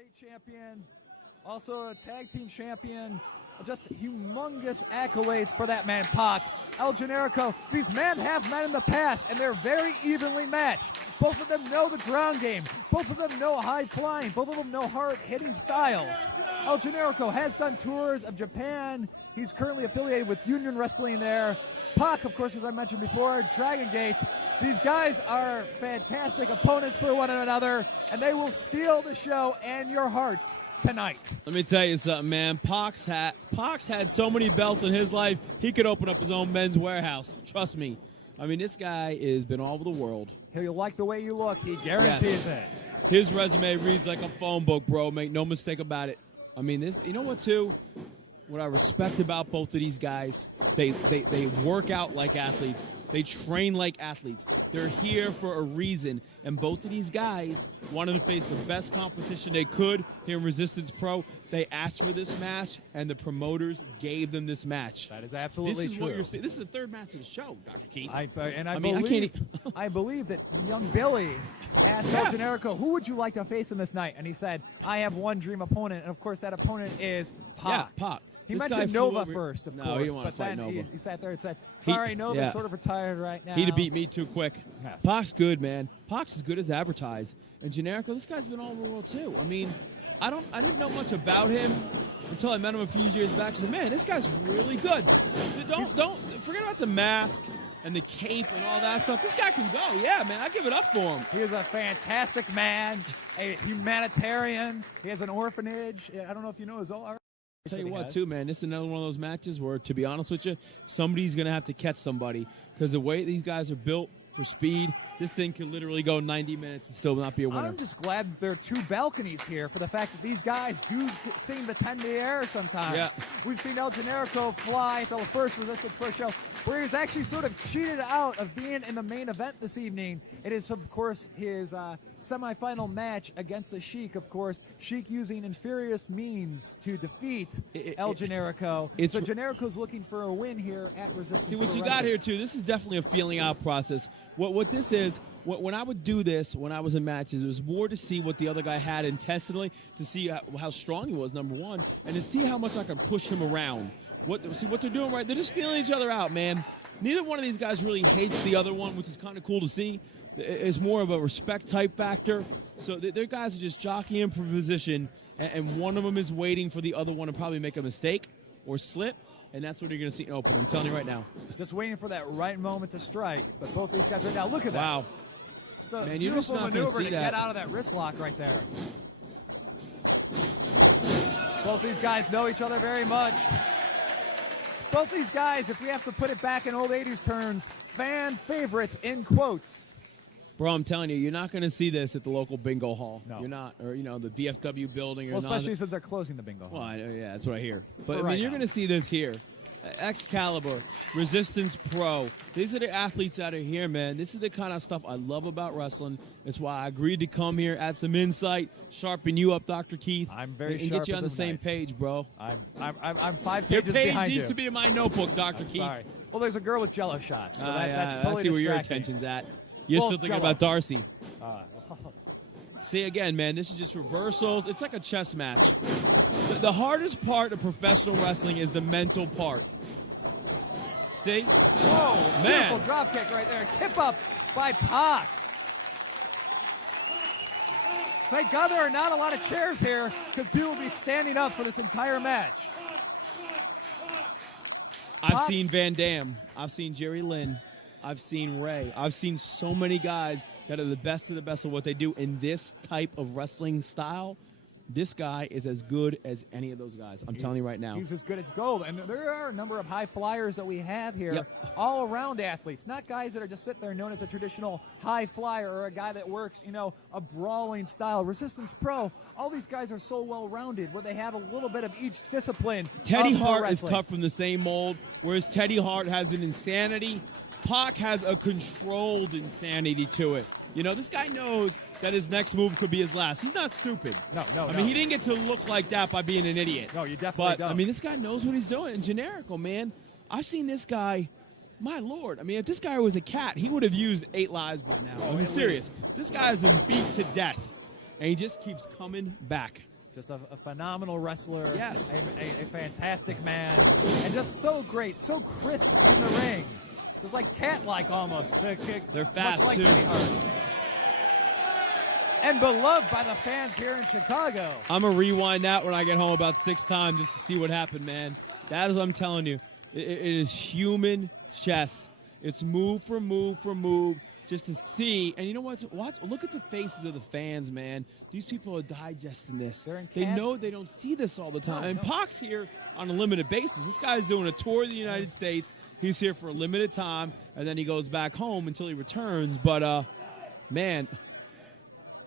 state champion, also a tag team champion. Just humongous accolades for that man, Pac. El Generico, these men have met in the past, and they're very evenly matched. Both of them know the ground game. Both of them know high flying. Both of them know hard-hitting styles. El Generico has done tours of Japan. He's currently affiliated with Union Wrestling there. Pac, of course, as I mentioned before, Dragon Gate. These guys are fantastic opponents for one another, and they will steal the show and your hearts tonight. Let me tell you something, man. Pac's had so many belts in his life, he could open up his own men's warehouse. Trust me. I mean, this guy has been all over the world. He'll like the way you look. He guarantees it. His resume reads like a phone book, bro. Make no mistake about it. I mean, this. You know what, too? What I respect about both of these guys, they work out like athletes. They train like athletes. They're here for a reason. And both of these guys wanted to face the best competition they could here in Resistance Pro. They asked for this match, and the promoters gave them this match. That is absolutely true. This is what you're seeing. This is the third match of the show, Dr. Keith. I believe that young Billy asked El Generico, who would you like to face him this night? And he said, I have one dream opponent. And, of course, that opponent is Pac. Yeah, Pac. He mentioned Nova first, of course. No, he didn't want to fight then Nova. He sat there and said, sorry, Nova's sort of retired right now. He'd have beat me too quick. Yes. Pac's good, man. Pac's as good as advertised. And Generico, this guy's been all over the world, too. I mean, I didn't know much about him until I met him a few years back. I said, man, this guy's really good. Don't forget about the mask and the cape and all that stuff. This guy can go. Yeah, man, I give it up for him. He is a fantastic man, a humanitarian. He has an orphanage. I don't know if you know his old. Tell you what, too, man, this is another one of those matches where, to be honest with you, somebody's going to have to catch somebody because the way these guys are built for speed, this thing could literally go 90 minutes and still not be a winner. I'm just glad that there are two balconies here for the fact that these guys do seem to tend to the air sometimes. Yeah. We've seen El Generico fly the first Resistance Pro show where he's actually sort of cheated out of being in the main event this evening. It is, of course, his semifinal match against the Sheik, of course. Sheik using inferior means to defeat El Generico. So Generico's looking for a win here at Resistance. See, what you got here, too, this is definitely a feeling out process. What this is, when I would do this when I was in matches, it was more to see what the other guy had intestinally, to see how strong he was, number one, and to see how much I could push him around. See what they're doing right? They're just feeling each other out, man. Neither one of these guys really hates the other one, which is kind of cool to see. It's more of a respect type factor. So their guys are just jockeying for position, and one of them is waiting for the other one to probably make a mistake or slip, and that's what you're going to see open. I'm telling you right now. Just waiting for that right moment to strike. But both these guys right now, look at that. Wow. Man, you're just not going to see that. Get out of that wrist lock right there. Both these guys know each other very much. Both these guys, if we have to put it back in old 80s terms, fan favorites in quotes. Bro, I'm telling you, you're not going to see this at the local bingo hall. No. You're not, or the DFW building. Or especially since they're closing the bingo hall. Well, yeah, that's what I hear. But right you're going to see this here. Excalibur, Resistance Pro. These are the athletes that are here, man. This is the kind of stuff I love about wrestling. That's why I agreed to come here, add some insight, sharpen you up, Dr. Keith. I'm very and sharp get you on the as a same knife. page, bro. I'm 5 pages Your page behind needs you. to be in my notebook, Dr. Keith. Sorry. Well, there's a girl with Jello shots, so that's totally I see where your distracting. attention's at. You're still thinking Jell-O. about Darcy. See, again, man, this is just reversals. It's like a chess match. The hardest part of professional wrestling is the mental part. See? Whoa, man. Beautiful drop kick right there. Kip up by Pac. Thank God there are not a lot of chairs here because people will be standing up for this entire match. I've seen Van Dam. I've seen Jerry Lynn. I've seen Ray. I've seen so many guys that are the best of the best of what they do in this type of wrestling style. This guy is as good as any of those guys. I'm telling you right now. He's as good as gold. And there are a number of high flyers that we have here, all around athletes, not guys that are just sitting there known as a traditional high flyer or a guy that works, a brawling style. Resistance Pro, all these guys are so well-rounded where they have a little bit of each discipline. Teddy of pro Hart is wrestling. cut from the same mold, whereas Teddy Hart has an insanity. Pac has a controlled insanity to it. This guy knows that his next move could be his last. He's not stupid. No. I mean, he didn't get to look like that by being an idiot. No, you definitely don't. I mean, this guy knows what he's doing. And Generico, man, I've seen this guy. My Lord. I mean, if this guy was a cat, he would have used 8 lives by now. I mean, serious. This guy has been beat to death, and he just keeps coming back. Just a phenomenal wrestler. Yes. A fantastic man. And just so great, so crisp in the ring. Just like cat-like almost to kick. They're fast, much like too. Teddy Hart. And beloved by the fans here in Chicago. I'm going to rewind that when I get home about 6 times just to see what happened, man. That is what I'm telling you. It is human chess. It's move for move for move just to see. And you know what? Look at the faces of the fans, man. These people are digesting this. They know they don't see this all the time. And Pac's here on a limited basis. This guy's doing a tour of the United States. He's here for a limited time, and then he goes back home until he returns. But, man.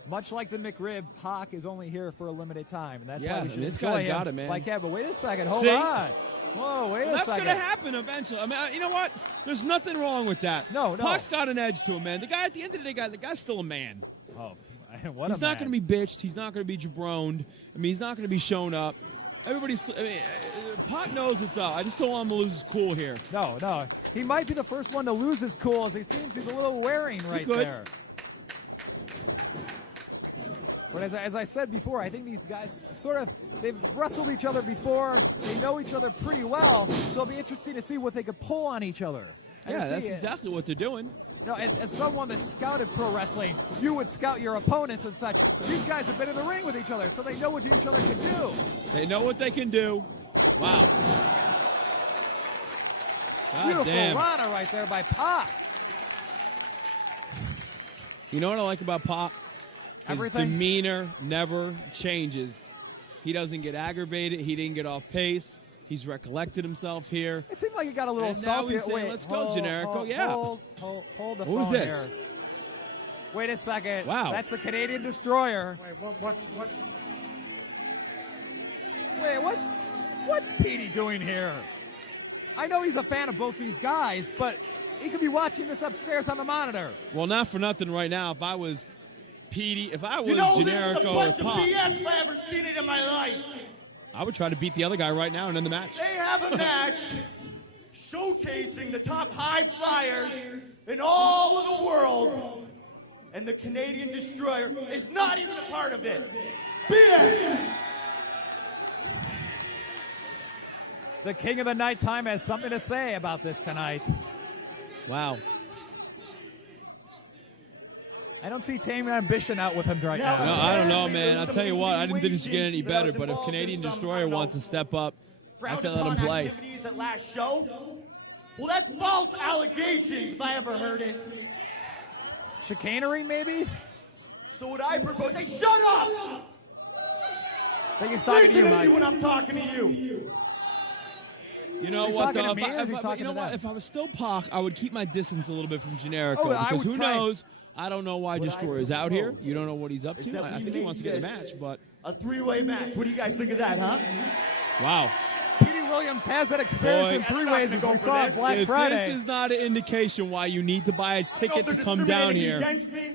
Much like the McRib, Pac is only here for a limited time, and that's why we should this enjoy guy's him. got it, man. Like, yeah, but wait a second, hold See? on. Whoa, wait a That's second. going to happen eventually. I mean, you know what? There's nothing wrong with that. No. Pac's got an edge to him, man. The guy, at the end of the day, the guy's still a man. Oh, what He's not going to be bitched. He's not going to be jabroned. I mean, he's not going to be shown up. Pac knows what's up. I just don't want him to lose his cool here. No. He might be the first one to lose his cool, as he seems he's a little wearing right there. But as I said before, I think these guys they've wrestled each other before. They know each other pretty well, so it'll be interesting to see what they could pull on each other. Yeah, that's exactly what they're doing. You know, as someone that scouted pro wrestling, you would scout your opponents and such. These guys have been in the ring with each other, so they know what each other can do. They know what they can do. Wow. Beautiful damn. Rana right there by Pac. You know what I like about Pac? His Everything. demeanor never changes. He doesn't get aggravated. He didn't get off pace. He's recollected himself here. It seemed like he got a little And now salty. he's saying, Wait, let's go, Generico. Hold the Who's phone this? here. Wait a second. Wow. That's the Canadian Destroyer. Wait, What's Petey doing here? I know he's a fan of both these guys, but he could be watching this upstairs on the monitor. Well, not for nothing right now. If I was Petey, if I was this is a Generico or bunch of Pac, BS if I ever seen it in my life. I would try to beat the other guy right now and end the match. They have a match showcasing the top high flyers in all of the world, and the Canadian Destroyer is not even a part of it. BS! The King of the Nighttime has something to say about this tonight. Wow. I don't see Tame Ambition out with him right now. No, I don't know, man. I'll tell you what. I didn't think this would get any better, but if Canadian Destroyer wants to step up, I say let him play. Activities at last show? Well, that's false allegations if I ever heard it. Chicanery, maybe? So what I propose, hey, shut up! I think he's talking to you, Listen to me Mike. when I'm talking to you. You know Is he what, talking though? to me or is he talking to them? If I was still Pac, I would keep my distance a little bit from Generico. Oh, I because would who try- knows? I don't know why What I Destroyer's out here. propose You don't know what he's up Is to. that I we think he make wants to get the this match, but a three-way match. What do you guys think of that, huh? wow. Petey Williams has that experience Boy, in three I'm not ways, gonna as go we for saw this. at Black If Friday. this is not an indication why you need to buy a ticket to come down here, Against me.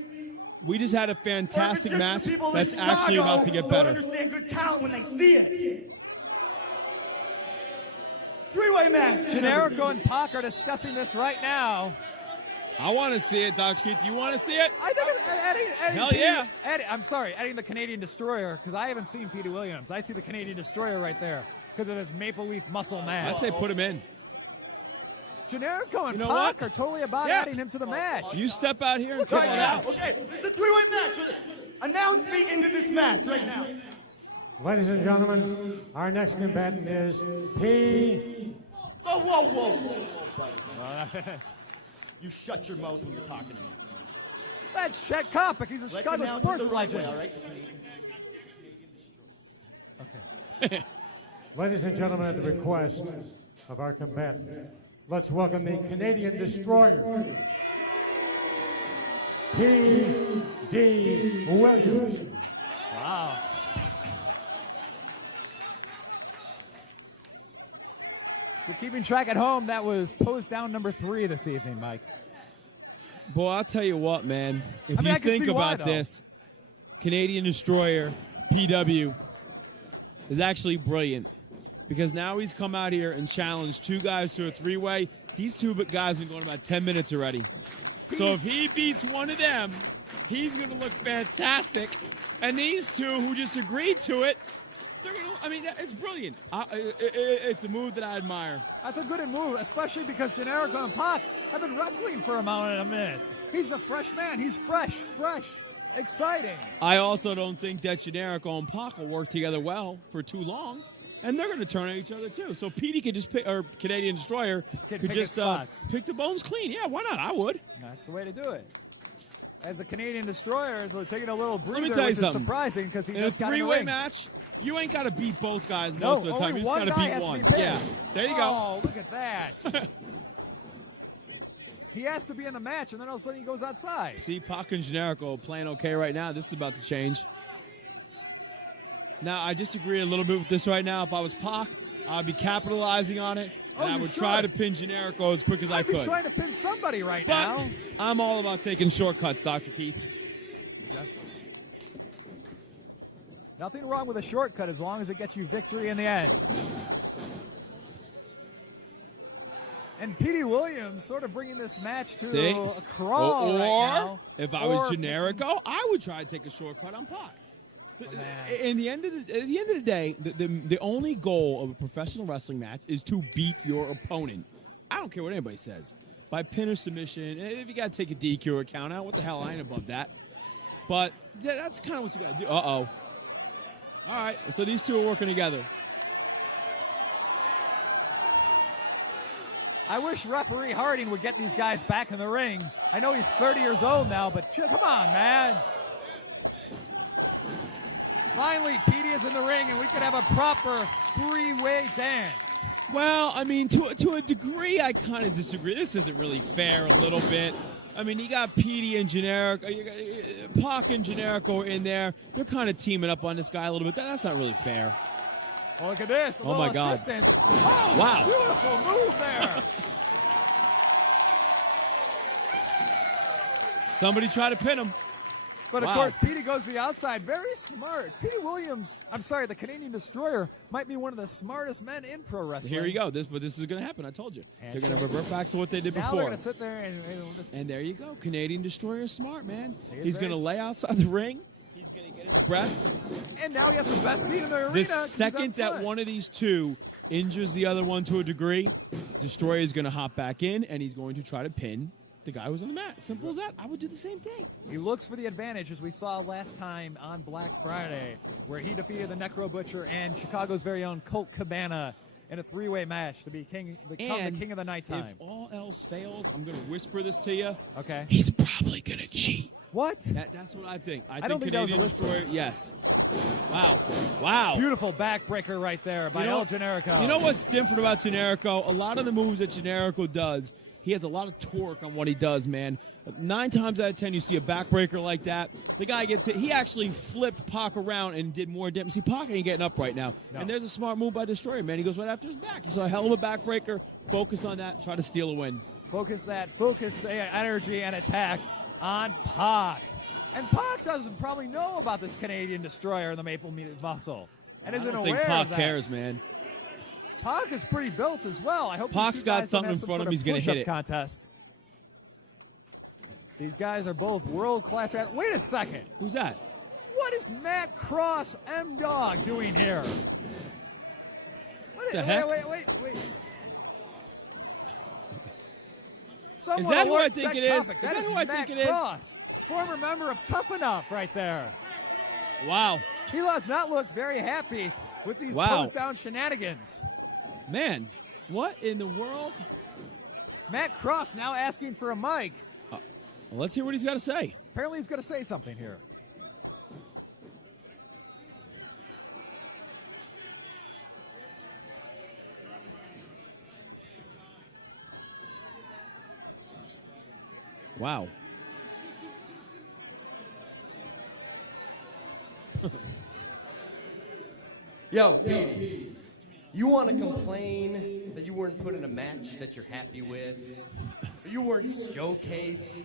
we just had a Or if it's fantastic just match the people in that's Chicago actually about to get who better. Don't understand good talent when they see it. Three-way match. Generico and Pac are discussing this right now. I want to see it, Dr. Keith. You want to see it? I think it's adding Hell yeah. adding the Canadian Destroyer, because I haven't seen Petey Williams. I see the Canadian Destroyer right there because of his Maple Leaf muscle I mass. say put him in. Generico and You know Pac what? are totally about Yeah. adding him to the match. You step out here and Look come right on now. out. Okay, this is a three-way match. Announce me into this match right now. Ladies and gentlemen, our next combatant is P. Whoa, buddy. You shut your mouth when you're talking to me. That's Chet Kopic. He's a Let's Chicago announce it sports the right legend. way, all right? Okay. Ladies and gentlemen, at the request of our combatant, let's welcome the Canadian Destroyer, P.D. Williams. Wow. If you're keeping track at home, that was post down number 3 this evening, Mike. Boy, I'll tell you what, man. If I mean, I you can think see why, about though. this, Canadian Destroyer, PW, is actually brilliant. Because now he's come out here and challenged two guys to a three-way. These two guys have been going about 10 minutes already. So if he beats one of them, He's going to look fantastic. And these two who just agreed to it, they're going to, I mean, it's brilliant. It's a move that I admire. That's a good move, especially because Generico and Pac have been wrestling for a amount of minutes. He's a fresh man. He's fresh, exciting. I also don't think that Generico and Pac will work together well for too long. And they're going to turn on each other, too. So Petey could just pick, or Canadian Destroyer could just pick the bones clean. Yeah, why not? I would. That's the way to do it. As the Canadian Destroyer is taking a little breather, Let me tell you which is something. surprising because he in just a got in the three-way ring. match, you ain't got to beat both guys most of the time. Only You just one got to guy beat has one. to be pinned. Yeah, there you go. Oh, look at that. He has to be in the match, and then all of a sudden he goes outside. See, Pac and Generico playing okay right now. This is about to change. Now, I disagree a little bit with this right now. If I was Pac, I'd be capitalizing on it, and I would try to pin Generico as quick as I could. I'd be trying to pin somebody right but now. I'm all about taking shortcuts, Dr. Keith. Nothing wrong with a shortcut as long as it gets you victory in the end. And Petey Williams sort of bringing this match to a crawl right now. If I was Generico, I would try to take a shortcut on Pac. In the end of the day, the only goal of a professional wrestling match is to beat your opponent. I don't care what anybody says. By pin or submission, if you got to take a DQ or count out, what the hell, I ain't above that. But that's kind of what you got to do. Uh-oh. All right, so these two are working together. I wish referee Harding would get these guys back in the ring. I know he's 30 years old now, but come on, man. Finally, Petey is in the ring, and we could have a proper three-way dance. Well, I mean, to a degree, I kind of disagree. This isn't really fair a little bit. I mean, you got Petey and Generico, Pac and Generico in there. They're kind of teaming up on this guy a little bit. That's not really fair. Oh, look at this. Oh, my God. Assistance. Oh, wow. Beautiful move there. Somebody try to pin him. But, of course, Petey goes to the outside. Very smart. Petey Williams, the Canadian Destroyer, might be one of the smartest men in pro wrestling. Here you go. This is going to happen. I told you. They're going to revert back to what they did now before. They're going to sit there and there you go. Canadian Destroyer is smart, man. He's going to lay outside the ring. He's going to get his breath. And now he has the best seat in the arena. The second that one of these two injures the other one to a degree, Destroyer is going to hop back in, and he's going to try to pin the guy who's on the mat. Simple as that. I would do the same thing. He looks for the advantage, as we saw last time on Black Friday, where he defeated the Necro Butcher and Chicago's very own Colt Cabana in a three-way match to become the king of the nighttime. If all else fails, I'm going to whisper this to you. Okay. He's probably going to cheat. What? That's what I think. I think don't think that was a Canadian whisper. Destroyer, yes. Wow. Wow. Beautiful backbreaker right there by El Generico. You know what's different about Generico? A lot of the moves that Generico does, he has a lot of torque on what he does, man. 9 times out of 10, you see a backbreaker like that. The guy gets hit. He actually flipped Pac around and did more damage. See, Pac ain't getting up right now. No. And there's a smart move by Destroyer, man. He goes right after his back. He saw a hell of a backbreaker. Focus on that. Try to steal a win. Focus the energy and attack on Pac. And Pac doesn't probably know about this Canadian Destroyer and the Maple Muscle. And isn't aware of that. I don't think Pac cares, man. Pac is pretty built as well. I hope Pac's got something in front of him. He's going to hit it. Contest. These guys are both world-class. Wait a second. Who's that? What is Matt Cross M-Dog doing here? What the heck? Wait. Is that who I think it is? That is Matt Cross, former member of Tough Enough right there. Wow. He does not look very happy with these post-down shenanigans. Man, what in the world? Matt Cross now asking for a mic. Well, let's hear what he's got to say. Apparently he's going to say something here. Wow. Yo, Petey, you want to complain that you weren't put in a match that you're happy with? You weren't showcased?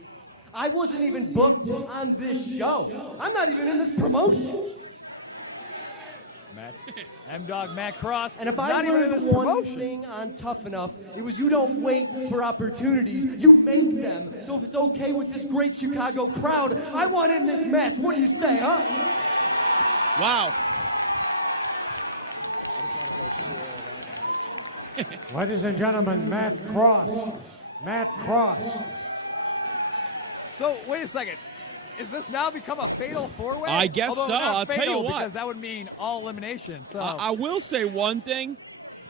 I wasn't even booked on this show. I'm not even in this promotion. M-Dog Matt Cross. And if not I even in learned this one promotion. thing on Tough Enough, it was you don't wait for opportunities, you make them. So if it's okay with this great Chicago crowd, I want in this match. What do you say, huh? Wow. Ladies and gentlemen, Matt Cross. Matt Cross. So wait a second. Is this now become a fatal four-way? I guess Although so. not I'll tell you fatal, what. because that would mean all elimination. So I will say one thing.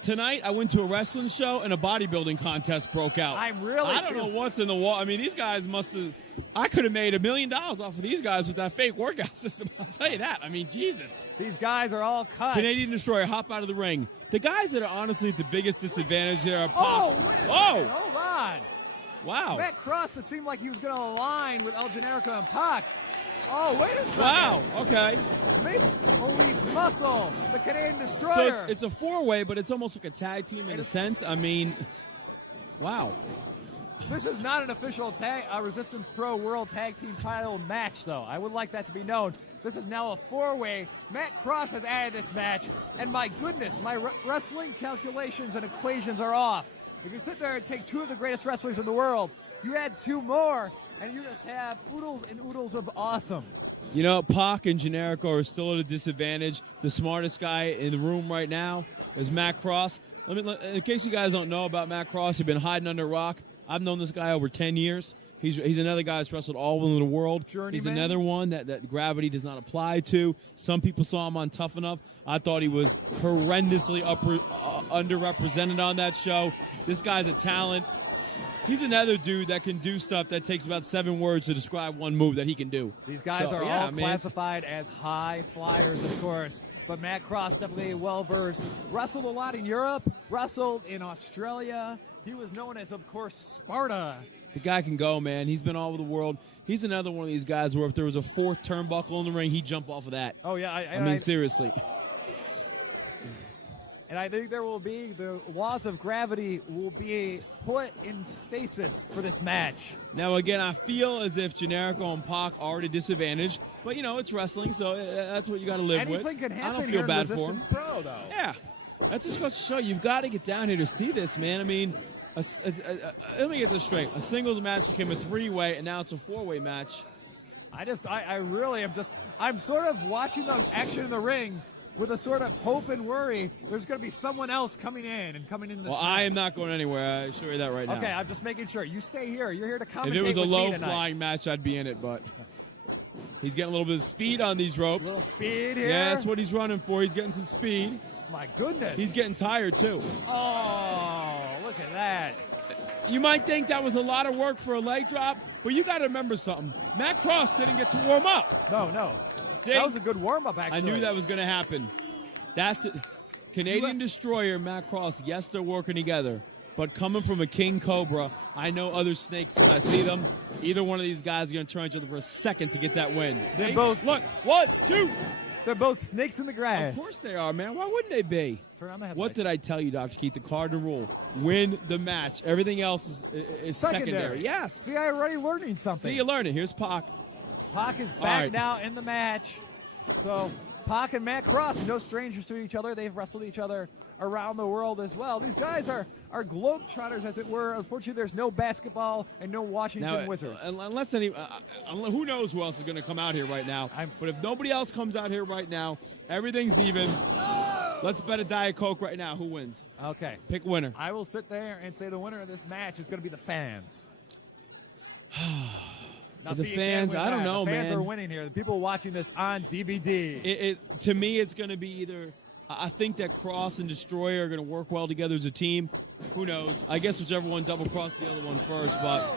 Tonight, I went to a wrestling show and a bodybuilding contest broke out. I'm really I don't know what's in the wall. I mean, these guys must have. I could have made $1 million off of these guys with that fake workout system. I'll tell you that. I mean, Jesus. these guys are all cut. Canadian Destroyer, hop out of the ring. The guys that are honestly at the biggest disadvantage here are Pac. Oh, wait a second. Hold on. Wow. Matt Cross, it seemed like he was going to align with El Generico and Pac. Oh, wait a second. Wow. Okay. Maple Leaf Muscle, the Canadian Destroyer. So it's a four-way, but it's almost like a tag team in a sense. I mean, wow. This is not an official Resistance Pro World Tag Team title match, though. I would like that to be known. This is now a four-way. Matt Cross has added this match, and my goodness, my wrestling calculations and equations are off. If you sit there and take two of the greatest wrestlers in the world, you add two more, and you just have oodles and oodles of awesome. You know, Pac and Generico are still at a disadvantage. The smartest guy in the room right now is Matt Cross. In case you guys don't know about Matt Cross, he's been hiding under a rock. I've known this guy over 10 years. He's another guy that's wrestled all over the world. Journeyman. He's another one that gravity does not apply to. Some people saw him on Tough Enough. I thought he was horrendously underrepresented on that show. This guy's a talent. He's another dude that can do stuff that takes about 7 words to describe one move that he can do. These guys So, are yeah, all man. classified as high flyers, of course. But Matt Cross, definitely well-versed. Wrestled a lot in Europe, wrestled in Australia. He was known as, of course, Sparta. The guy can go, man. He's been all over the world. He's another one of these guys where if there was a 4th turnbuckle in the ring, he'd jump off of that. Oh, yeah. I mean, seriously. And I think there will be, the laws of gravity will be put in stasis for this match. Now, again, I feel as if Generico and Pac are at a disadvantage. But, you know, it's wrestling, so that's what you got to live with. Anything can happen I don't here feel bad in for him. Resistance Pro, though. Yeah. That just goes to show you've got to get down here to see this, man. I mean, let me get this straight. A singles match became a 3-way, and now it's a 4-way match. I really am I'm sort of watching the action in the ring with a sort of hope and worry there's going to be someone else coming in this Well, match. I am not going anywhere. I assure you that right now. Okay, I'm just making sure. You stay here. You're here to commentate If it was a with me tonight. low-flying match, I'd be in it, but he's getting a little bit of speed on these ropes. A little speed here. Yeah, that's what he's running for. He's getting some speed. My goodness. He's getting tired, too. Oh, look at that. You might think that was a lot of work for a leg drop, but you got to remember something. Matt Cross didn't get to warm up. No. See? That was a good warm-up, actually. I knew that was going to happen. That's it. Canadian Destroyer, Matt Cross, yes, they're working together. But coming from a King Cobra, I know other snakes when I see them. Either one of these guys are going to turn each other for a second to get that win. They're See? both- Look, 1, 2. They're both snakes in the grass. Of course they are, man. Why wouldn't they be? Turn on the headlights. What did I tell you, Dr. Keith? The cardinal rule. Win the match. Everything else is secondary. Yes. See, I'm already learning something. See, you learn it. Here's Pac. Pac is back right. now in the match. So Pac and Matt Cross, no strangers to each other. They've wrestled each other around the world as well. These guys are globetrotters, as it were. Unfortunately, there's no basketball and no Washington Now, Wizards. unless who knows who else is going to come out here right now. But if nobody else comes out here right now, everything's even. Let's bet a Diet Coke right now. Who wins? Okay. Pick winner. I will sit there and say the winner of this match is going to be the fans. Now, The see, you fans, can't win I don't that. know, the fans man. are winning here. The people watching this on DVD. To me, it's going to be either. I think that Cross and Destroyer are going to work well together as a team. Who knows? I guess whichever one double-crossed the other one first, but.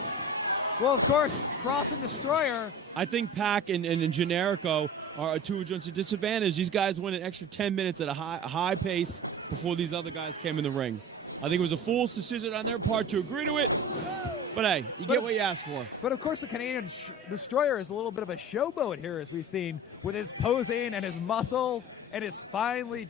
Well, of course, Cross and Destroyer. I think Pac and Generico are to a disadvantage. These guys went an extra 10 minutes at a high pace before these other guys came in the ring. I think it was a fool's decision on their part to agree to it. But hey, you get what you asked for. But of course, the Canadian Destroyer is a little bit of a showboat here, as we've seen, with his posing and his muscles and his finely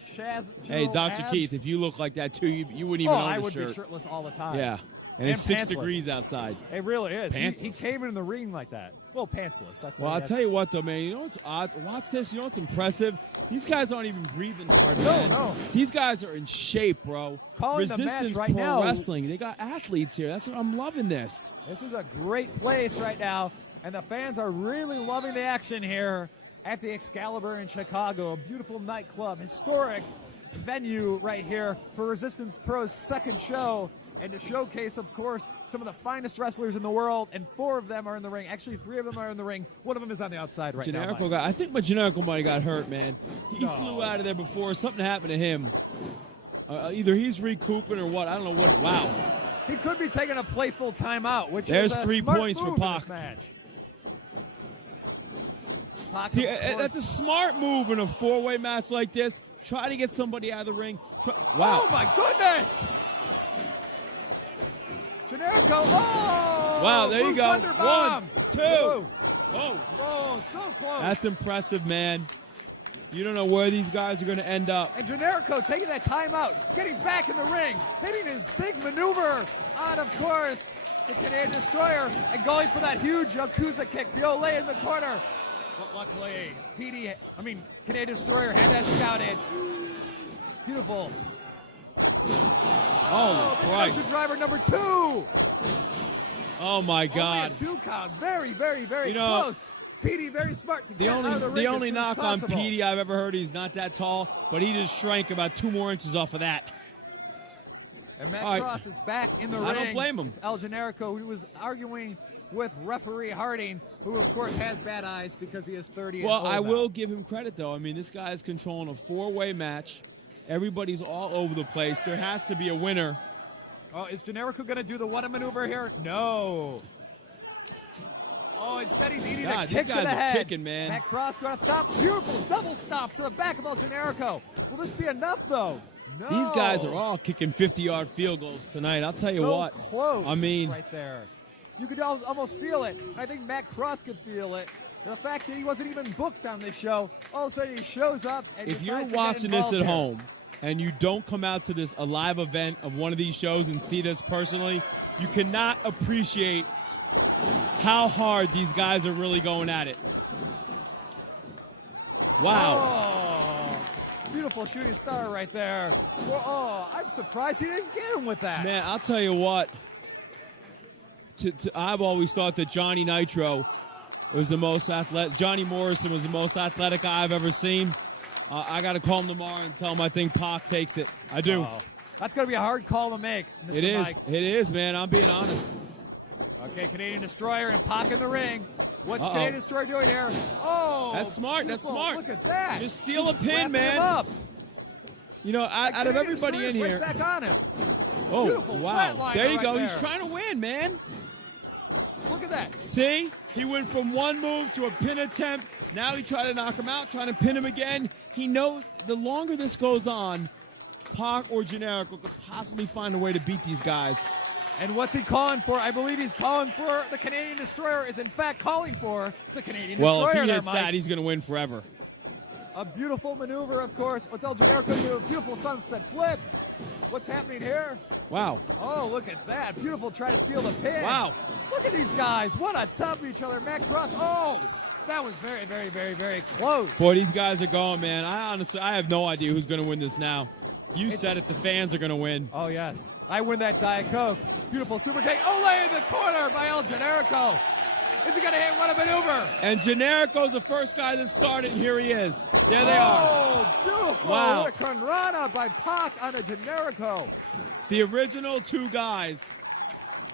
Hey, Dr. abs. Keith, if you look like that too, you wouldn't even own I a would shirt. be shirtless all the time. Yeah, and it's 6 pantsless. degrees outside. It really is. He Pantsless. came in the ring like that. Well, pantsless. That's Well, I'll tell you what, though, man. You know what's odd? Watch this. You know what's impressive? These guys aren't even breathing hard, man. No. These guys are in shape, bro. Calling the Resistance match right Pro now. Wrestling. They got athletes here. I'm loving this. This is a great place right now, and the fans are really loving the action here at the Excalibur in Chicago. A beautiful nightclub, historic venue right here for Resistance Pro's second show, and to showcase, of course, some of the finest wrestlers in the world, and 4 of them are in the ring. Actually, 3 of them are in the ring. One of them is on the outside right now. Generico I think my Generico might have got hurt, man. He No. flew out of there before. Something happened to him. Either he's recouping or what. I don't know what. Wow. He could be taking a playful timeout, which There's is a 3 smart points for move in Pac. this match. Pac, See, of course- that's a smart move in a 4-way match like this. Try to get somebody out of the ring. Wow. Oh, my goodness! Generico, oh! Wow, there you Blue go. Thunder bomb. 1, 2. Oh, Oh, so close. that's impressive, man. You don't know where these guys are going to end up. And Generico taking that timeout, getting back in the ring, hitting his big maneuver on, of course, the Canadian Destroyer, and going for that huge Yakuza kick, the Olay in the corner. But luckily, Canadian Destroyer had that scouted. Beautiful. Holy Christ. Introduction driver number 2. Oh, my God. Only a 2 count. Very, very, very You know, close. Petey very smart to The get out of the ring the as only soon as knock on possible. Petey I've ever heard, he's not that tall, but he just shrank about 2 more inches off of that. And Matt All right. Cross is back in the ring. I don't blame him. It's El Generico, who was arguing with referee Harding, who of course has bad eyes because he is 30 Well, and old I now. will give him credit, though. I mean, this guy is controlling a 4-way match. Everybody's all over the place. There has to be a winner. Oh, is Generico going to do the one maneuver here? No. Oh, instead he's eating God, a these kick to guys the are head. kicking, man. Matt Cross going to stop. Beautiful double stop to the back of El Generico. Will this be enough, though? No. These guys are all kicking 50-yard field goals tonight. I'll tell you so what. close. I mean, right there. You could almost feel it. I think Matt Cross could feel it. The fact that he wasn't even booked on this show, all of a sudden he shows up and if you're decides to get watching this involved at here. home and you don't come out to a live event of one of these shows and see this personally, you cannot appreciate how hard these guys are really going at it. Wow. Oh, beautiful shooting star right there. Oh, I'm surprised he didn't get him with that. Man, I'll tell you what. I've always thought that Johnny Nitro was the most athletic. Johnny Morrison was the most athletic guy I've ever seen. I got to call him tomorrow and tell him I think Pac takes it. I do. Oh, that's going to be a hard call to make, Mr. It is. Mike. It is, man. I'm being honest. Okay, Canadian Destroyer and Pac in the ring. What's Uh-oh. Canadian Destroyer doing here? Oh, That's smart. That's beautiful. smart. Look at that. Just steal He's a pin, wrapping man. him up. You know, out of Canadian everybody in Destroyer's here. right back on him. Oh, Beautiful wow. flatliner There you right go. there. He's trying to win, man. Look at that. See? He went from one move to a pin attempt. Now he tried to knock him out, trying to pin him again. He knows the longer this goes on, Pac or Generico could possibly find a way to beat these guys. And what's he calling for? I believe he's calling for the Canadian Destroyer is in fact calling for the Canadian Well, Destroyer if he there, hits Mike. that, he's going to win forever. A beautiful maneuver, of course. What's El Generico do? A beautiful sunset flip. What's happening here? Wow. Oh, look at that. Beautiful try to steal the pin. Wow. Look at these guys. One on top of each other. Matt Cross. Oh, that was very, very, very, very close. Boy, these guys are going, man. I have no idea who's going to win this now. You said it. The fans are going to win. Oh, yes. I win that Diet Coke. Beautiful super kick. Olay in the corner by El Generico. Is he going to hit what a maneuver? And Generico's the first guy that started, and here he is. There they are. Oh, beautiful. Wow. What a Conrana by Pac on a Generico. The original 2 guys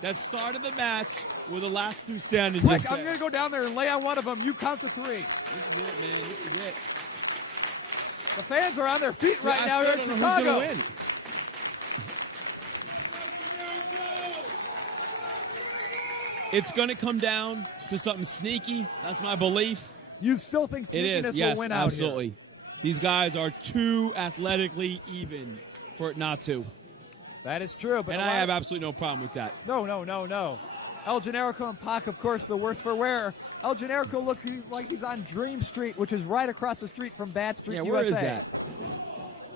that started the match were the last 2 standing. Quick, just I'm there. going to go down there and lay on one of them. You count to 3. This is it, man. This is it. The fans are on their feet See, right I now still here in don't know who's Chicago. gonna win. It's going to come down to something sneaky. That's my belief. You still think It sneakiness is, yes, will win out absolutely. here? These guys are too athletically even for it not to. That is true. But And a I lot have of- absolutely no problem with that. No. El Generico and Pac, of course, the worst for wear. El Generico looks like he's on Dream Street, which is right across the street from Bad Street, Yeah, USA. where is that?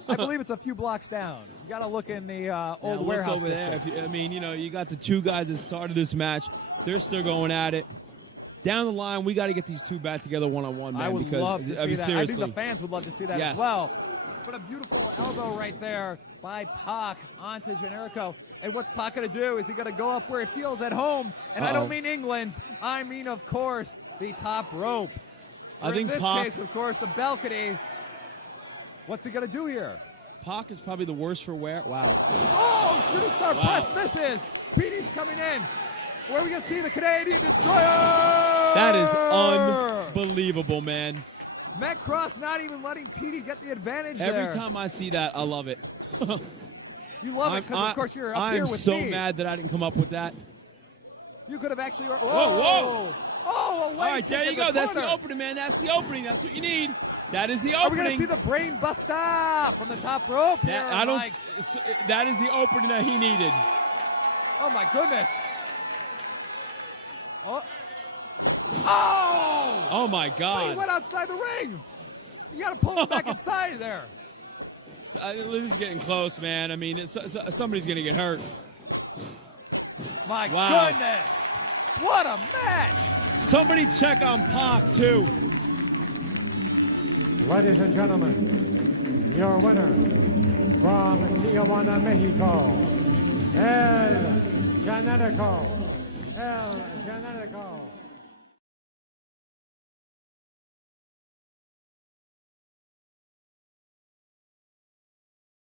I believe it's a few blocks down. You got to look in the old Look warehouse over there. district. You got the 2 guys that started this match. They're still going at it. down the line, we got to get these two back together one-on-one, man. I would because, love to I see mean, that. seriously. I think the fans would love to see that Yes. as well. But a beautiful elbow right there by Pac onto Generico. And what's Pac going to do? Is he going to go up where he feels at home? And I don't mean England. I mean, of course, the top rope. I Or think in this Pac- case, of course, the balcony. What's he going to do here? Pac is probably the worst for wear. Wow. Oh, shooting star Wow. press. This is. Petey's coming in. Where are we going to see the Canadian Destroyer? That is unbelievable, man. Matt Cross not even letting Petey get the advantage Every there. time I see that, I love it. You love it because, of course, you're up here I'm with so me. mad that I didn't come up with that. You could have actually. Whoa, whoa. Oh, a leg All right, kick there in you go. That's the corner. opening, man. That's the opening. That's what you need. That is the Are we opening. going to see the brain buster from the top rope here, That, I don't. Mike? That is the opening that he needed. Oh, my goodness. Oh. Oh! Oh my He God. went outside the ring. You got to pull him back inside there. This is getting close, man. I mean, somebody's gonna get hurt. My Wow. goodness. What a match. Somebody check on Pac too. Ladies and gentlemen, your winner from Tijuana, Mexico, El Generico.